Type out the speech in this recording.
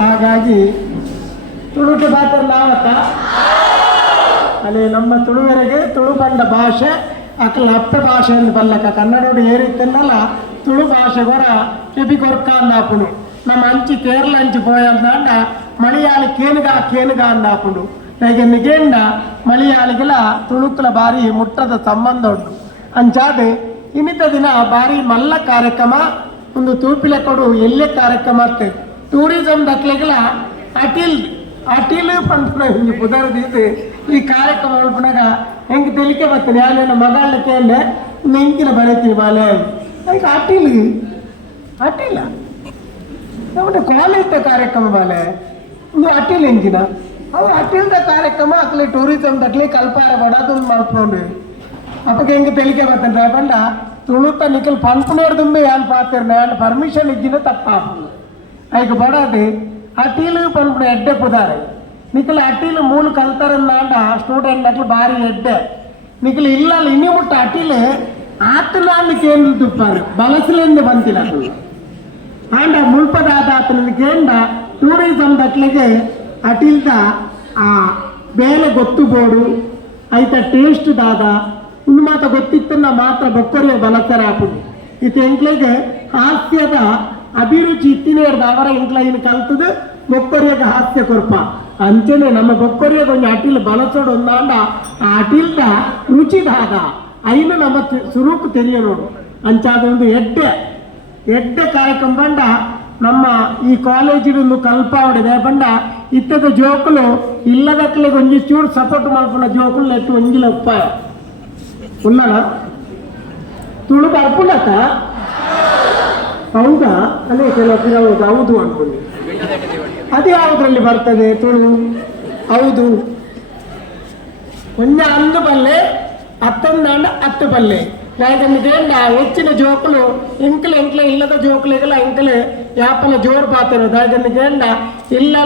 ಹಾಗಾಗಿ ತುಳುಟು ಮಾತಾಡಲಾವತ್ತ ಅಲ್ಲಿ ನಮ್ಮ ತುಳುವರೆಗೆ ತುಳು ಬಂಡ ಭಾಷೆ ಅಕ್ಕಲ ಅಪ್ಪ ಭಾಷೆ ಎಂದು ಬಲ್ಲಕ ಕನ್ನಡೋಡು ಏರಿತ್ತನ್ನಲ್ಲ ತುಳು ಭಾಷೆ ಹೊರ ಕೆಬಿ ಕೊರ್ಕ ಅಂದಾಪುಡು ನಮ್ಮ ಅಂಚಿ ಕೇರಳ ಅಂಚಿ ಪೋಯಂದಾಂಡ ಮಲಯಾಳಿ ಕೇನುಗ ಅಂದಾಪುಡು ಹೇಗೆ ನಿಗೇಂಡ ಮಲಯಾಳಿಗಳ ತುಳುಕುಲ ಬಾರಿ ಮುಟ್ಟದ ಸಂಬಂಧ ಉಂಟು ಅಂಚಾದೆ ಇನ್ನಿತ ದಿನ ಬಾರಿ ಮಲ್ಲ ಕಾರ್ಯಕ್ರಮ ಒಂದು ತೂಪಿಲೆ ಕೊಡು ಎಲ್ಲೇ ಕಾರ್ಯಕ್ರಮ ಆಗ್ತದೆ ಟೂರಿಸಂ ದಕ್ಲೆಗಳ ಅಟಿಲ್ ಪಂಪನ ಹಿಂಗೆ ಪುದರ್ದಿದ್ದು ಈ ಕಾರ್ಯಕ್ರಮ ಉಳ್ಪನಾಗ ಹೆಂಗೆ ತೆಲಿಕೆ ಬರ್ತೀನಿ ಯಾನೇನು ಮಗಳ ಕೇಂದ್ರೆ ನೆಂಕಿನ ಬರೀತೀನಿ ಬಾಲೆ ಹಂಗೆ ಅಟಿಲ್ಲ ನಮ್ಮ ಕಾಲೇಜ್ದ ಕಾರ್ಯಕ್ರಮ ಬಾಲೆ ಒಂದು ಅಟಿಲ್ ಹೆಂಗಿನ ಅವು ಅಟಿಲ್ದ ಕಾರ್ಯಕ್ರಮ ಅಕ್ಲಿ ಟೂರಿಸಂ ದಕ್ಲಿ ಕಲ್ಪಾರ ಬಡೋದು ಮಾಡ್ಕೊಂಡು ಅಪ್ಪಗೆ ಹೆಂಗೆ ತೆಲಿಕೆ ಬರ್ತಾನೆ ರೇಪಂಡ ತುಳುತ ನಿಖಲ್ ಪಂಪನೋರ್ ದುಂಬೆ ಏನು ಪಾತಿರ್ ನಾನು ಪರ್ಮಿಷನ್ ಇದ್ದಿನ ತಪ್ಪಾಪು ಐದು ಬಡೋದು ಅಟೀಲು ಪಂಪನ ಎಡ್ಡೆ ಪುದಾರೆ ನಿಖಲ್ ಅಟೀಲು ಮೂಲ ಕಲ್ತಾರನ್ನಾಂಡ ಸ್ಟೂಡೆಂಟ್ ನಕ್ಲು ಭಾರಿ ಎಡ್ಡೆ ನಿಖಲ್ ಇಲ್ಲ ಇನಿ ಮುಟ್ಟ ಅಟೀಲು ಆತನಾಂದಕ್ಕೆ ಏನು ತುಪ್ಪಾರು ಬಲಸಲೆಂದು ಬಂತಿಲ್ಲ ಆಂಡ ಮುಲ್ಪದಾದ ಆತನಿಂದ ಟೂರಿಸಂ ದಕ್ಲಿಗೆ ಅಟೀಲ್ದ ಆ ಬೇಲೆ ಗೊತ್ತು ಬೋಡು ಐತ ಟೇಸ್ಟ್ ದಾದ ಇನ್ನು ಮಾತ್ರ ಗೊತ್ತಿತ್ತನ್ನ ಮಾತ್ರ ಬೊಕ್ಕರಿಗೆ ಬಲತರ ಹಾಪುದು ಇದು ಎಂಕ್ಲೆಗೆ ಹಾಸ್ಯದ ಅಭಿರುಚಿ ಇತ್ತಿನೇರ್ದು ಅವರ ಎಂಕ್ಲ ಇನ್ನು ಕಲ್ತದು ಬೊಕ್ಕರಿಗೆ ಹಾಸ್ಯ ಕೊರ್ಪ ಅಂಚನೆ ನಮ್ಮ ಬೊಕ್ಕರಿಗೆ ಒಂದು ಅಟಿಲ್ ಬಲಸೋಡು ಒಂದಾಂಡ ಆ ಅಟಿಲ್ದ ರುಚಿದಾದ ಐನು ನಮ್ಮ ಸುರೂಕು ತೆರಿಯ ನೋಡು ಅಂಚಾದೊಂದು ಎಡ್ಡೆ ಕಾರ್ಯಕ್ರಮ ಬಂಡ ನಮ್ಮ ಈ ಕಾಲೇಜಿನೊಂದು ಕಲ್ಪಾವಡಿದೆ ಬಂಡ ಇತ್ತದ ಜೋಕುಲು ಇಲ್ಲದಕ್ಲಿಗೆ ಒಂಜಿ ಚೂರು ಸಪೋರ್ಟ್ ಮಾಡ್ಕೊಂಡ ಜೋಕುಲು ನೆಟ್ಟು ಒಂಜಿಲ ಉಪ್ಪಾಯ ಉಳ್ಳಣ ತುಳು ಬರ್ಪುಣಕ ಹೌದಾ ಅದೇ ಕೆಲವು ಹೌದು ಅನ್ಕೊಂಡು ಅದು ಯಾವುದ್ರಲ್ಲಿ ಬರ್ತದೆ ತುಳು ಹೌದು ಒಂಜ ಅಂದು ಬಲ್ಲೆ ಹತ್ತೊಂದಾಂಡ 10 ಬಲ್ಲೆ ಯಾಕಂದ್ರೆ ಹೆಚ್ಚಿನ ಜೋಕುಲು ಎಂಕಲೆ ಇಲ್ಲದ ಜೋಕುಲೆಗೆಲ್ಲ ಎಂಕಲೆ ಯಾಪನ ಜೋರು ಪಾತಿರೋದು ಯಾಕಂದ್ರೆ ಇಲ್ಲ